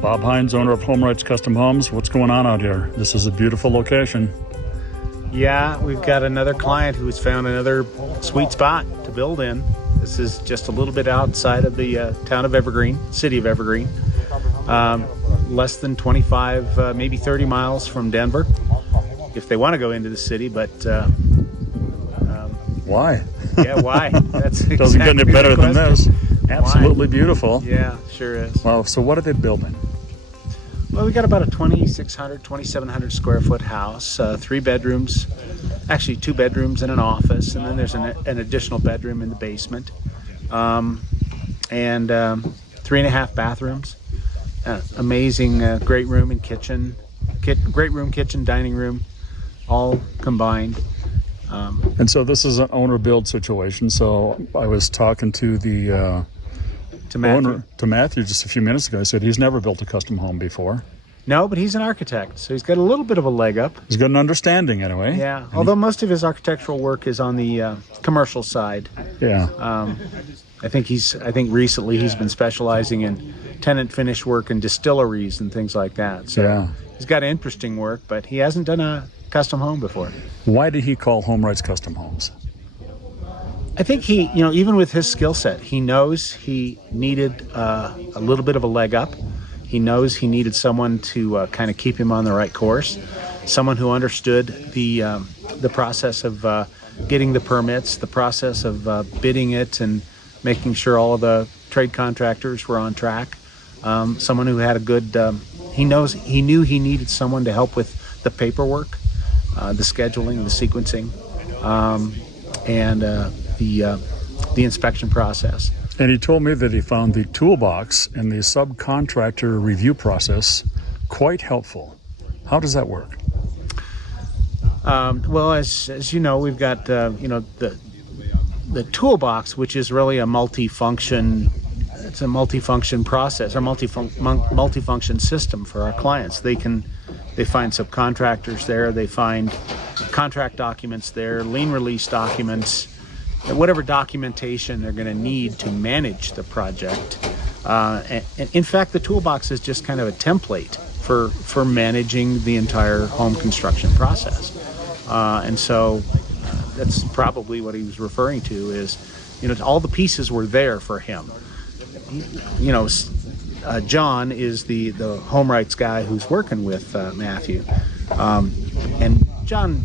Bob Hinz, owner of HomeWrights Custom Homes. What's going on out here? This is a beautiful location. Yeah, we've got another client who's found another sweet spot to build in. This is just a little bit outside of the town of Evergreen, city of Evergreen. Less than 25, maybe 30 miles from Denver, if they want to go into the city, but... Why? Yeah, why? That's exactly Doesn't get any better than this. Absolutely Why? Beautiful. Yeah, sure is. Well, so what are they building? Well, we got about a 2,600, 2,700 square foot house, 3 bedrooms, actually 2 bedrooms and an office, and then there's an additional bedroom in the basement, and 3.5 bathrooms. Amazing, great room and kitchen, great room, kitchen, dining room, all combined. And so this is an owner-build situation. So I was talking to the owner, to Matthew, just a few minutes ago. I said he's never built a custom home before. No, but he's an architect, so he's got a little bit of a leg up. He's got an understanding anyway. Yeah, although most of his architectural work is on the commercial side. Yeah. I think recently he's been specializing in tenant finish work and distilleries and things like that. So yeah. He's got interesting work, but he hasn't done a custom home before. Why did he call HomeWrights Custom Homes? I think he, even with his skill set, he knows he needed a little bit of a leg up. He knows he needed someone to kind of keep him on the right course, someone who understood the process of getting the permits, the process of bidding it, and making sure all of the trade contractors were on track. Someone who had a good, he knew he needed someone to help with the paperwork, the scheduling, the sequencing, and the inspection process. And he told me that he found the Toolbox and the subcontractor review process quite helpful. How does that work? Well, as you know, we've got the Toolbox, which is really a multi-function. It's a multifunction process or multifunction system for our clients. They find subcontractors there. They find contract documents there, lien release documents, whatever documentation they're going to need to manage the project. And in fact, the Toolbox is just kind of a template for managing the entire home construction process. And so that's probably what he was referring to is, all the pieces were there for him. John is the HomeWrights guy who's working with Matthew, and John,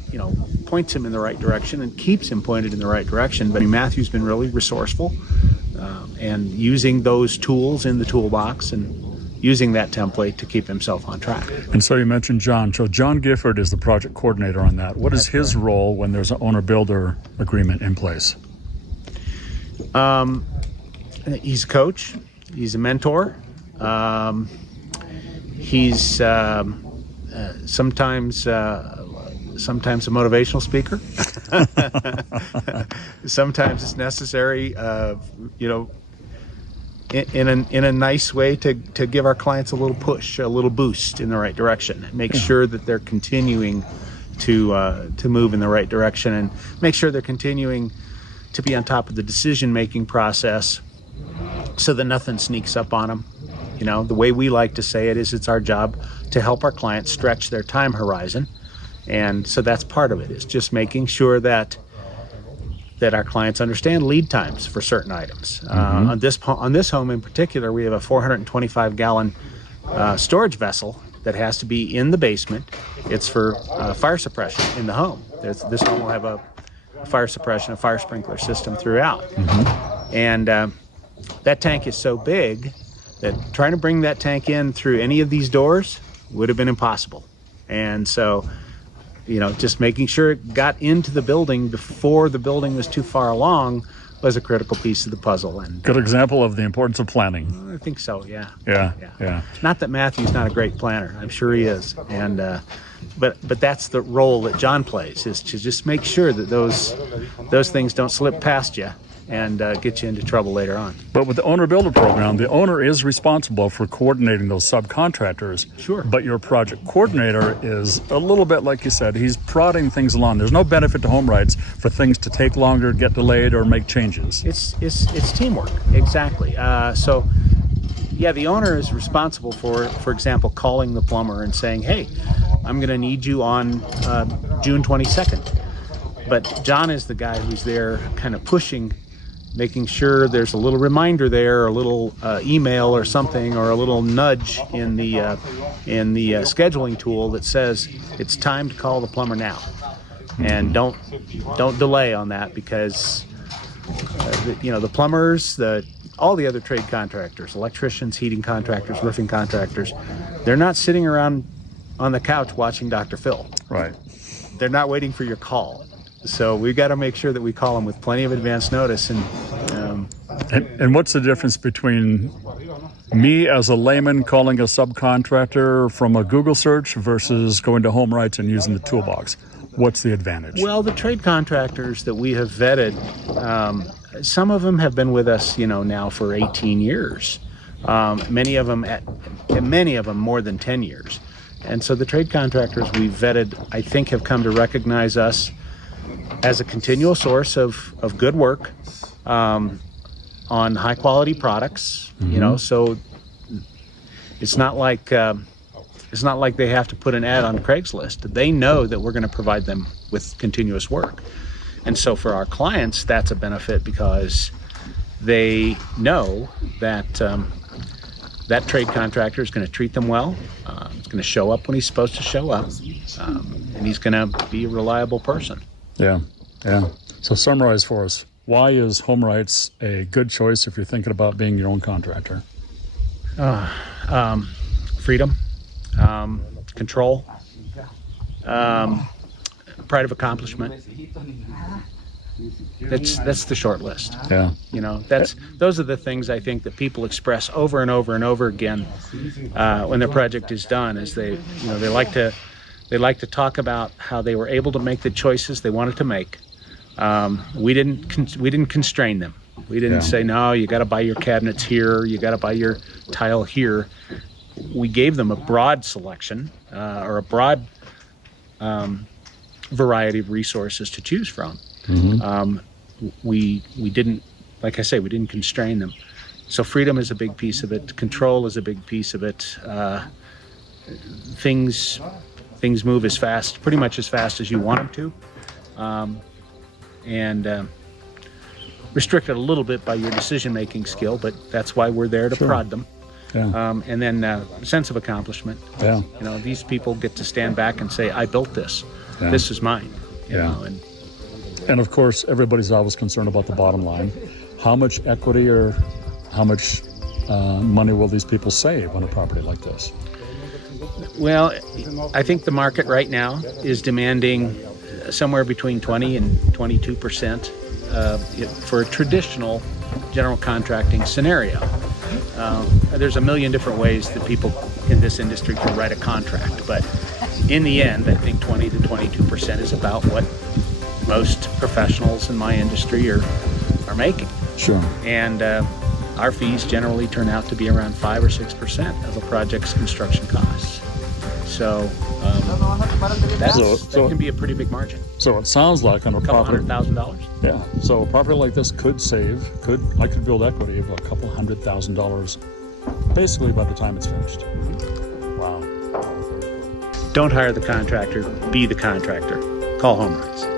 points him in the right direction and keeps him pointed in the right direction. But Matthew's been really resourceful and using those tools in the Toolbox and using that template to keep himself on track. And so you mentioned John. So John Gifford is the project coordinator on that. What is his role when there's an owner-builder agreement in place? He's a coach. He's a mentor. He's sometimes a motivational speaker. Sometimes it's necessary, in a nice way to give our clients a little push, a little boost in the right direction, and make sure that they're continuing to move in the right direction, and make sure they're continuing to be on top of the decision-making process so that nothing sneaks up on them. The way we like to say it is it's our job to help our clients stretch their time horizon. And so that's part of it, is just making sure that our clients understand lead times for certain items. Mm-hmm. On this home in particular, we have a 425-gallon storage vessel that has to be in the basement. It's for fire suppression in the home. This home will have a fire suppression, a fire sprinkler system throughout. Mm-hmm. And that tank is so big that trying to bring that tank in through any of these doors would have been impossible. And so, just making sure it got into the building before the building was too far along was a critical piece of the puzzle. And good example of the importance of planning. I think so, yeah. Yeah. Not that Matthew's not a great planner. I'm sure he is. And but that's the role that John plays, is to just make sure that those things don't slip past you and get you into trouble later on. But with the owner-builder program, the owner is responsible for coordinating those subcontractors. Sure. But your project coordinator is a little bit, like you said, he's prodding things along. There's no benefit to HomeWrights for things to take longer, get delayed, or make changes. It's teamwork, exactly. So the owner is responsible for example, calling the plumber and saying, hey, I'm going to need you on June 22nd. But John is the guy who's there kind of pushing, making sure there's a little reminder there, a little email or something, or a little nudge in the scheduling tool that says it's time to call the plumber now. And don't delay on that, because the plumbers, all the other trade contractors, electricians, heating contractors, roofing contractors, they're not sitting around on the couch watching Dr. Phil. Right. They're not waiting for your call. So we've got to make sure that we call them with plenty of advance notice. And what's the difference between me as a layman calling a subcontractor from a Google search versus going to HomeWrights and using the Toolbox? What's the advantage? Well, the trade contractors that we have vetted, some of them have been with us, now for 18 years. Many of them more than 10 years. And so the trade contractors we vetted, I think, have come to recognize us as a continual source of good work on high quality products. So it's not like they have to put an ad on Craigslist. They know that we're going to provide them with continuous work. And so for our clients, that's a benefit, because they know that that trade contractor is going to treat them well. He's going to show up when he's supposed to show up, and he's going to be a reliable person. Yeah. So summarize for us. Why is HomeWrights a good choice if you're thinking about being your own contractor? Freedom, control, pride of accomplishment. That's the short list. Yeah. Those are the things I think that people express over and over and over again when their project is done. Is they like to talk about how they were able to make the choices they wanted to make. We didn't constrain them. We didn't say, no, you got to buy your cabinets here, you got to buy your tile here. We gave them a broad selection or a broad variety of resources to choose from. We didn't, like I say, we didn't constrain them. So freedom is a big piece of it. Control is a big piece of it. Things move pretty much as fast as you want them to. And restricted a little bit by your decision-making skill, but that's why we're there to prod them. Yeah. And then sense of accomplishment. Yeah. These people get to stand back and say, I built this. Yeah. This is mine. And of course, everybody's always concerned about the bottom line. How much equity or how much money will these people save on a property like this? Well, I think the market right now is demanding somewhere between 20 and 22% for a traditional general contracting scenario. There's a million different ways that people in this industry can write a contract, but in the end, I think 20 to 22% is about what most professionals in my industry are making. Sure. And our fees generally turn out to be around 5 or 6% of a project's construction costs. So that can be a pretty big margin. So it sounds like on a property, $200,000. Yeah. So a property like this I could build equity of $200,000 basically by the time it's finished. Wow. Don't hire the contractor, be the contractor. Call HomeWrights.